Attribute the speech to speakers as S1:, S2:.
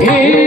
S1: He